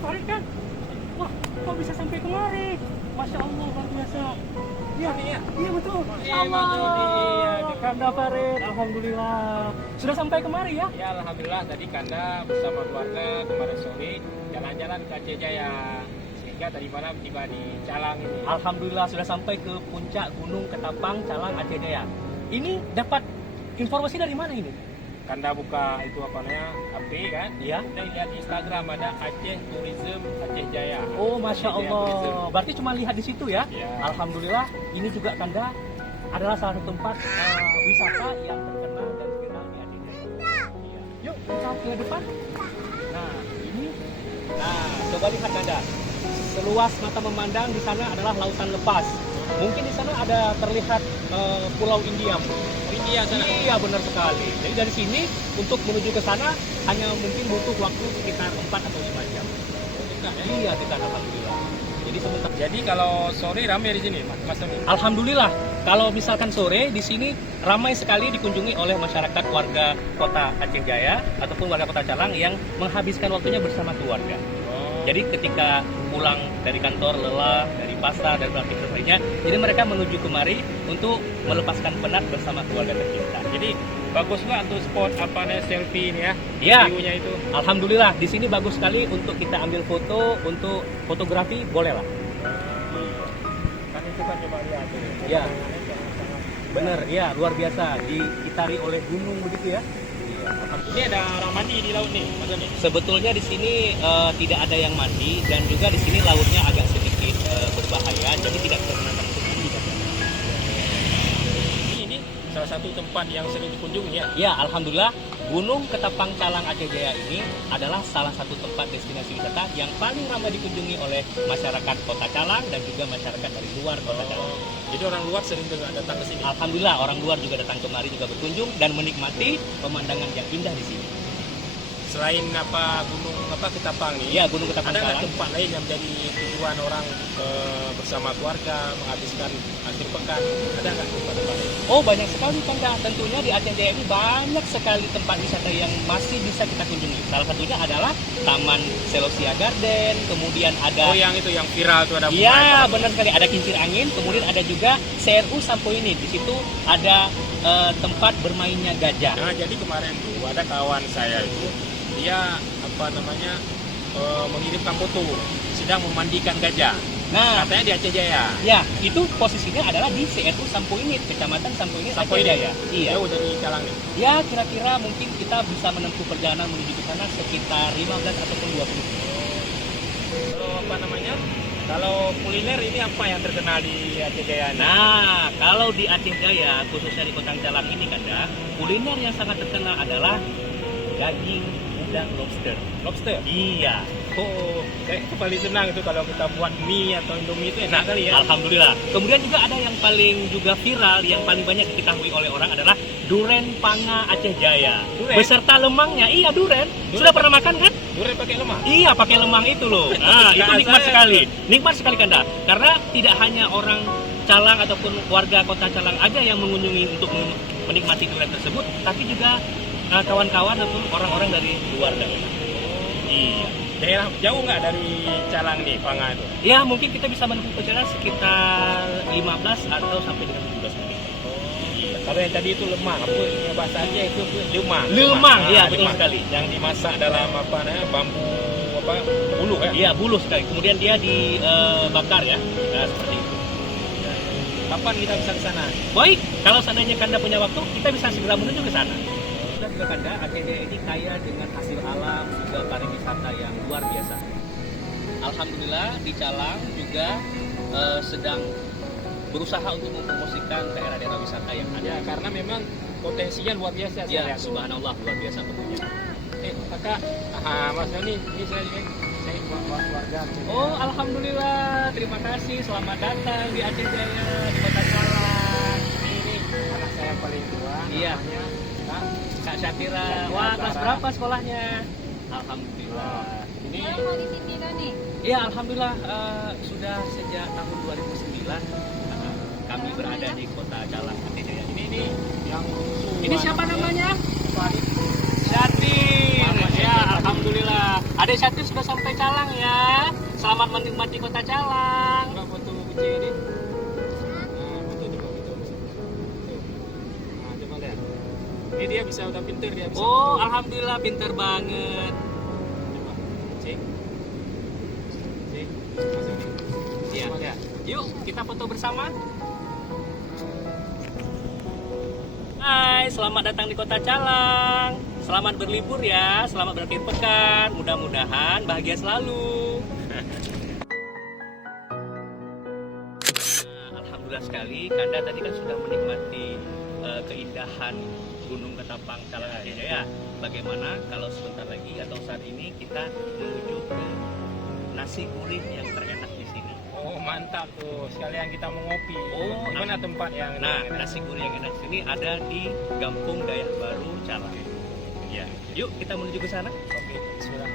Farid kan? Wah, kok bisa sampai kemari? Masya Allah, luar biasa. Iya, iya betul. Masya Allah. Iya, Kanda Farid, alhamdulillah. Sudah sampai kemari ya? Ya, alhamdulillah tadi Kanda bersama keluarga kemarin sore jalan-jalan ke Aceh Jaya. Sehingga tadi malam tiba di Calang ini. Alhamdulillah sudah sampai ke puncak Gunung Ketapang, Calang, Aceh Jaya. Ini dapat informasi dari mana ini? Kanda buka itu apa namanya HP kan? Iya. Kita lihat di Instagram ada Aceh Tourism Aceh Jaya. Oh, Masya Aceh Jaya Tourism. Allah. Berarti cuma lihat di situ ya? Ya. Alhamdulillah. Ini juga Kanda adalah salah satu tempat wisata yang terkenal dan viral di Aceh Jaya. Iya. Yuk kita ke depan. Nah, ini. Nah, coba lihat Kanda. Seluas mata memandang di sana adalah lautan lepas. Mungkin di sana ada terlihat Pulau India. Oh, India sana. Iya, benar sekali. Jadi dari sini untuk menuju ke sana hanya mungkin butuh waktu sekitar 4 atau 5 jam. Dekat, ya? Iya, kita alhamdulillah. Jadi sebentar. Jadi kalau sore ramai di sini, Mas Tony. Alhamdulillah, kalau misalkan sore di sini ramai sekali dikunjungi oleh masyarakat warga kota Aceh Jaya ataupun warga kota Calang yang menghabiskan waktunya bersama keluarga. Jadi ketika pulang dari kantor lelah, dari pasar dan beraktivitas lainnya, jadi mereka menuju kemari untuk melepaskan penat bersama keluarga tercinta. Jadi bagus nggak untuk spot apa namanya selfie ini ya? Iya. View-nya itu. Alhamdulillah, di sini bagus sekali untuk kita ambil foto, untuk fotografi boleh lah. Kan itu kan coba lihat tuh. Iya. Sangat-sangat. Bener, ya luar biasa, dikitari oleh gunung begitu ya. Ini ada orang mandi di laut nih, Mas Tony. Sebetulnya di sini tidak ada yang mandi dan juga di sini lautnya agak sedikit berbahaya, jadi tidak terkenal untuk mandi. Ini salah satu tempat yang sering dikunjungi ya. Ya, alhamdulillah Gunung Ketapang Calang Aceh Jaya ini adalah salah satu tempat destinasi wisata yang paling ramai dikunjungi oleh masyarakat Kota Calang dan juga masyarakat dari luar Kota Calang. Jadi orang luar sering datang ke sini. Alhamdulillah orang luar juga datang kemari juga berkunjung dan menikmati pemandangan yang indah di sini. Selain apa gunung apa Ketapang nih? Ya, Gunung Ketapang Ada nggak Calang. tempat lain yang menjadi tujuan orang bersama keluarga menghabiskan akhir pekan? Ada nggak tempat-tempat lain? Oh, banyak sekali Kanda. Tentunya di Aceh Jaya ini banyak sekali tempat wisata yang masih bisa kita kunjungi. Salah satunya adalah Taman Seleucia Garden, kemudian ada Oh, yang itu yang viral tuh ada. Iya, benar sekali. Ada kincir angin, kemudian ada juga CRU Sampoini. Di situ ada tempat bermainnya gajah. Nah, jadi kemarin tuh ada kawan saya itu dia apa namanya mengirimkan foto sedang memandikan gajah. Nah, Katanya di Aceh Jaya. ya, itu posisinya adalah di CRU Sampoini, Kecamatan Sampoini, Aceh Jaya. Iya. Jauh dari Calang nih. Ya, kira-kira mungkin kita bisa menempuh perjalanan menuju ke sana sekitar 15 ataupun 20 menit. Kalau apa namanya? Kalau kuliner ini apa yang terkenal di Aceh Jaya? Nah, kalau di Aceh Jaya, khususnya di Kota Calang ini Kanda, kuliner yang sangat terkenal adalah daging udang lobster. Lobster. Iya. Oh, saya paling senang itu kalau kita buat mie atau indomie itu enak kali ya. Alhamdulillah. Kemudian juga ada yang paling juga viral, yang paling banyak diketahui oleh orang adalah duren panga Aceh Jaya. Duren? Beserta lemangnya. Iya, duren. Sudah pernah makan kan? Durian pakai lemak. Iya, pakai lemang itu loh. Nah, itu nikmat sekali. Nikmat sekali Kanda. Karena tidak hanya orang Calang ataupun warga Kota Calang aja yang mengunjungi untuk menikmati durian tersebut, tapi juga kawan-kawan ataupun orang-orang dari luar daerah. Iya. Daerah jauh nggak dari Calang nih, Panga itu? Ya, mungkin kita bisa menempuh perjalanan sekitar 15 atau sampai dengan 17 menit. Iya. Kalau yang tadi itu lemak, apa yang bahasa Aceh itu lemang. Lemang, iya betul lemang. sekali. Yang dimasak dalam apa namanya bambu apa bulu ya? Iya, bulus sekali. Kemudian dia dibakar ya. Nah, seperti itu. Kapan kita bisa ke sana? Baik, kalau seandainya Kanda punya waktu, kita bisa segera menuju ke sana. Dan juga Kanda, Aceh Jaya ini kaya dengan hasil alam juga pariwisata yang luar biasa. Alhamdulillah di Calang juga sedang berusaha untuk mempromosikan daerah-daerah wisata yang ada. Ya, karena memang potensinya luar biasa. saya Ya, lihat. subhanallah luar biasa tentunya. Kakak, Mas Doni, ini saya buat keluarga. Oh, alhamdulillah. Terima kasih. Selamat datang di Aceh Jaya, di Kota Calang. Ini anak saya paling tua. Iya. Namanya Kak Syakira. Wah, kelas berapa sekolahnya? Alhamdulillah. Ini Sekarang mau di sini kan nih? Ya, alhamdulillah sudah sejak tahun 2009 kami berada di Kota Calang, Aceh Jaya. ini yang Ini siapa namanya? Farid. Syati. Mama Ya, Syati. alhamdulillah. Adik Syati berarti sudah sampai Calang ya. Selamat menikmati kota Calang. Enggak foto kucing ini. Nah, foto coba foto. Tuh. Nah, coba lihat. Ini dia bisa udah pinter dia bisa. Oh, foto. alhamdulillah pinter banget. Coba. Cik. Cik. Masuk nih. Iya. Coba lihat. Yuk, kita foto bersama. Hai, selamat datang di kota Calang. Selamat berlibur ya, selamat berakhir pekan. Mudah-mudahan bahagia selalu. Nah, alhamdulillah sekali, Kanda tadi kan sudah menikmati keindahan Gunung Ketapang Calang Aceh Jaya. Bagaimana kalau sebentar lagi atau saat ini kita menuju ke nasi gurih yang terenak di sini? Oh, mantap tuh. Sekalian kita mau ngopi. Oh, Di mana tempat yang Nah, enak? nasi gurih yang enak sini ada di Gampung Dayak Baru Calang. Ya, yuk kita menuju ke sana. Oke, bismillah.